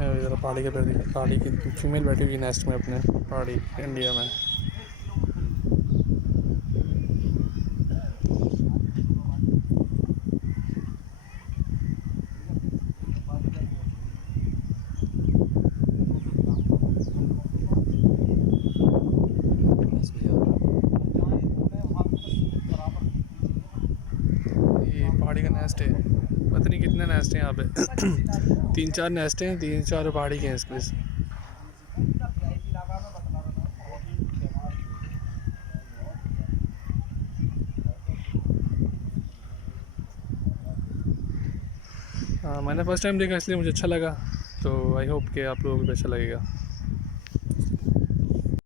मैं ज़रा पहाड़ी के पेड़, पहाड़ी की फीमेल बैठी हुई नेस्ट में अपने पहाड़ी इंडिया में। ये पहाड़ी का नेस्ट है, पता नहीं कितने नेस्ट हैं यहाँ पे। 3-4 नेस्ट हैं, 3-4 पहाड़ी के हैं इसमें। हाँ, मैंने फर्स्ट टाइम देखा इसलिए मुझे अच्छा लगा, तो आई होप कि आप लोगों को भी अच्छा लगेगा।